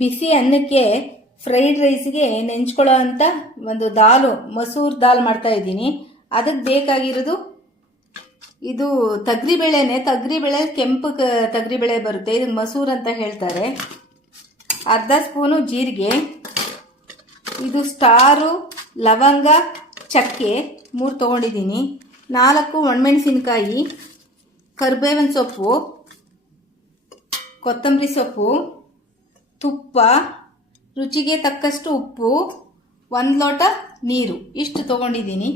ಬಿಸಿ ಅನ್ನಕ್ಕೆ ಫ್ರೈಡ್ ರೈಸ್ಗೆ ನೆಂಚ್ಕೊಳ್ಳೋ ಅಂತ ಒಂದು ದಾಲು, ಮಸೂರ್ ದಾಲ್ ಮಾಡ್ತಾ ಇದ್ದೀನಿ. ಅದಕ್ಕೆ ಬೇಕಾಗಿರೋದು ಇದು ತಗ್ರಿಬೇಳೆನೆ. ತಗ್ರಿಬೇಳೆ ಕೆಂಪು ಕ, ತಗ್ರಿಬೇಳೆ ಬರುತ್ತೆ. ಇದು ಮಸೂರ್ ಅಂತ ಹೇಳ್ತಾರೆ. ಅರ್ಧ ಸ್ಪೂನು ಜೀರಿಗೆ, ಇದು ಸ್ಟಾರು, ಲವಂಗ, ಚಕ್ಕೆ ಮೂರು ತೊಗೊಂಡಿದ್ದೀನಿ. ನಾಲ್ಕು ಒಣಮೆಣಸಿನ್ಕಾಯಿ, ಕರ್ಬೇವಿನ ಸೊಪ್ಪು, ಕೊತ್ತಂಬರಿ ಸೊಪ್ಪು ತುಪ್ಪ ರುಚಿಗೆ ತಕ್ಕಷ್ಟು ಉಪ್ಪು ಒಂದು ಲೋಟ ನೀರು ಇಷ್ಟು ತೊಗೊಂಡಿದ್ದೀನಿ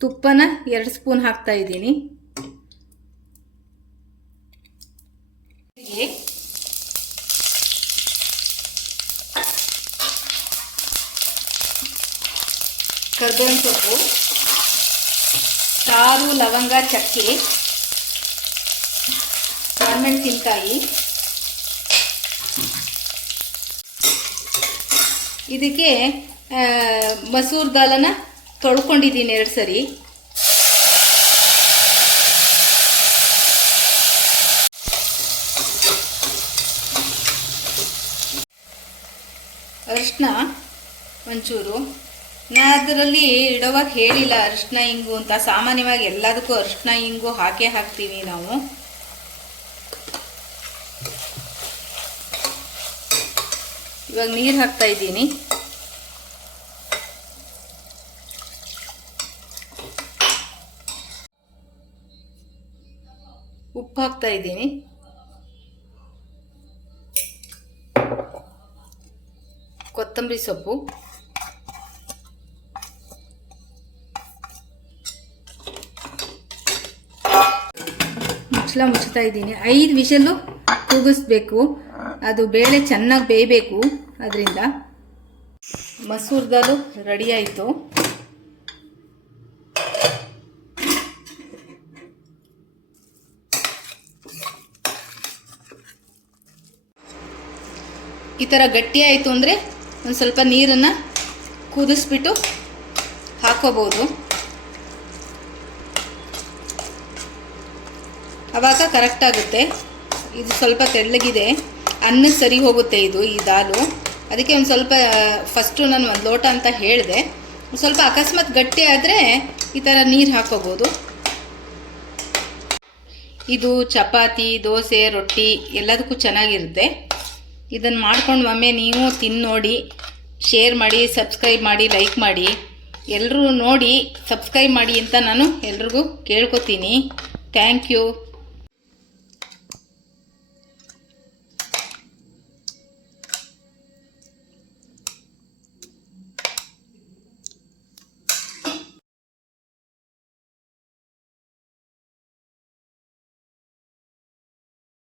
ತುಪ್ಪನ ಎರಡು ಸ್ಪೂನ್ ಹಾಕ್ತಾ ಇದ್ದೀನಿ. ಕರ್ಬೇವಿನ ಸೊಪ್ಪು. ಸಾರು, ಲವಂಗ, ಚಕ್ಕೆ. ಒಣಮೆಣಸಿನ್ಕಾಯಿ ಇದಕ್ಕೆ ಮಸೂರ್ ದಾಲನ ತೊಳ್ಕೊಂಡಿದ್ದೀನಿ ಎರಡು ಸರಿ. ಅರಿಶಿನ, ಒಂಚೂರು. ನಾ ಅದರಲ್ಲಿ ಇಡೋವಾಗ ಹೇಳಿಲ್ಲ ಅರಿಶಿನ ಇಂಗು ಅಂತ. ಸಾಮಾನ್ಯವಾಗಿ ಎಲ್ಲದಕ್ಕೂ ಅರಿಶಿನ ಇಂಗು ಹಾಕೇ ಹಾಕ್ತೀವಿ ನಾವು. ಇವಾಗ ನೀರು ಹಾಕ್ತಾ ಇದ್ದೀನಿ. ಉಪ್ಪು ಹಾಕ್ತಾ ಇದ್ದೀನಿ. ಕೊತ್ತಂಬರಿ ಸೊಪ್ಪು. ಮುಚ್ಚಲ ಮುಚ್ಚುತ್ತಾ ಇದ್ದೀನಿ. ಐದು ವಿಷಲು ಕೂಗಿಸ್ಬೇಕು. ಅದು ಬೇಳೆ ಚೆನ್ನಾಗಿ ಬೇಯಬೇಕು. ಅದರಿಂದ ಮಸೂರ್ ದಾಲು ರೆಡಿ ಆಯಿತು. ಈ ಥರ ಗಟ್ಟಿ ಆಯಿತು ಅಂದರೆ ಒಂದು ಸ್ವಲ್ಪ ನೀರನ್ನು ಕುದಿಸ್ಬಿಟ್ಟು ಹಾಕೋಬೋದು. ಆವಾಗ ಕರೆಕ್ಟ್ ಆಗುತ್ತೆ. ಇದು ಸ್ವಲ್ಪ ತೆಳ್ಳಗಿದೆ. ಅನ್ನಕ್ಕೆ ಸರಿ ಹೋಗುತ್ತೆ ಇದು, ಈ ದಾಲು. ಅದಕ್ಕೆ ಒಂದು ಸ್ವಲ್ಪ ಫಸ್ಟು ನಾನು ಒಂದು ಲೋಟ ಅಂತ ಹೇಳಿದೆ. ಸ್ವಲ್ಪ ಅಕಸ್ಮಾತ್ ಗಟ್ಟಿ ಆದರೆ ಈ ಥರ ನೀರು ಹಾಕೋಬೋದು. ಇದು ಚಪಾತಿ, ದೋಸೆ, ರೊಟ್ಟಿ ಎಲ್ಲದಕ್ಕೂ ಚೆನ್ನಾಗಿರುತ್ತೆ. ಇದನ್ನು ಮಾಡ್ಕೊಂಡು ಒಮ್ಮೆ ನೀವು ತಿನ್ನೋಡಿ ನೋಡಿ, ಶೇರ್ ಮಾಡಿ, ಸಬ್ಸ್ಕ್ರೈಬ್ ಮಾಡಿ, ಲೈಕ್ ಮಾಡಿ. ಎಲ್ಲರೂ ನೋಡಿ ಸಬ್ಸ್ಕ್ರೈಬ್ ಮಾಡಿ ಅಂತ ನಾನು ಎಲ್ರಿಗೂ ಕೇಳ್ಕೊತೀನಿ. Thank you.